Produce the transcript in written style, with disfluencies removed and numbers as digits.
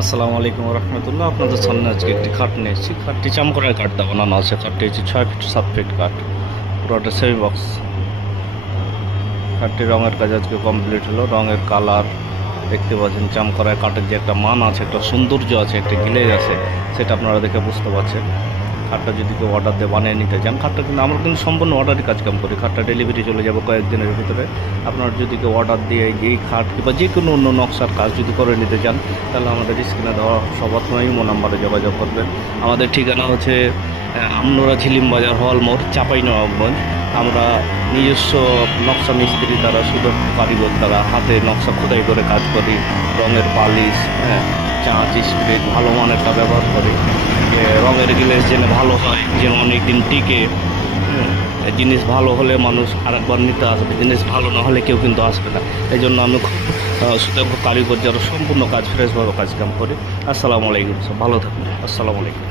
আসসালামু আলাইকুম রহমতুল্লাহ। আপনাদের সামনে আজকে একটি খাট নিয়েছি। খাটটি চামকড়ায় কাঠ দিয়ে বানানো আছে। খাটটি হচ্ছে 6 ফিট 7 ফিট কাঠ, পুরোটা সেমি বক্স। খাটটি রঙের কাজ আজকে কমপ্লিট হলো। রঙের কালার দেখতে পাচ্ছেন, চামকড়ায় কাঠের যে একটা মান আছে, একটা সৌন্দর্য আছে, একটা গ্লেজ আছে, সেটা আপনারা দেখে বুঝতে পারছেন। খাটটা যদি কেউ অর্ডার দিয়ে বানিয়ে নিতে চান, খাটটা কিন্তু আমরা কিন্তু সম্পূর্ণ অর্ডারই কাম করি। খাটটা ডেলিভারি চলে যাবে কয়েকদিনের ভিতরে। আপনারা যদি কেউ অর্ডার দিয়ে এই খাট কিংবা যে কোনো অন্য নকশার কাজ যদি করে নিতে চান, তাহলে আমাদের স্ক্রিনে দেওয়া সর্বপ্রথমেই নাম্বারে যোগাযোগ করবেন। আমাদের ঠিকানা হচ্ছে আমনোরা ঝিলিম বাজার, হল মোড়, চাঁপাইনবাবগঞ্জ। আমরা নিজস্ব নকশা মিস্ত্রি দ্বারা, শুধু কারিগর দ্বারা হাতে নকশা খোদাই করে কাজ করি। রঙের পালিশ, চাঁচ স্প্রে ভালো মানেরটা ব্যবহার করি। রঙের গ্লেজ যেন ভালো হয়, যেন অনেক দিন টিকে। জিনিস ভালো হলে মানুষ আরেকবার নিতে আসবে, জিনিস ভালো না হলে কেউ কিন্তু আসবে না। এই জন্য আমি সুদক্ষ কারিগর যারা সম্পূর্ণ কাজ ফ্রেশভাবে কাজ কাম করি। আসসালামু আলাইকুম, সব ভালো থাকুন। আসসালামু আলাইকুম।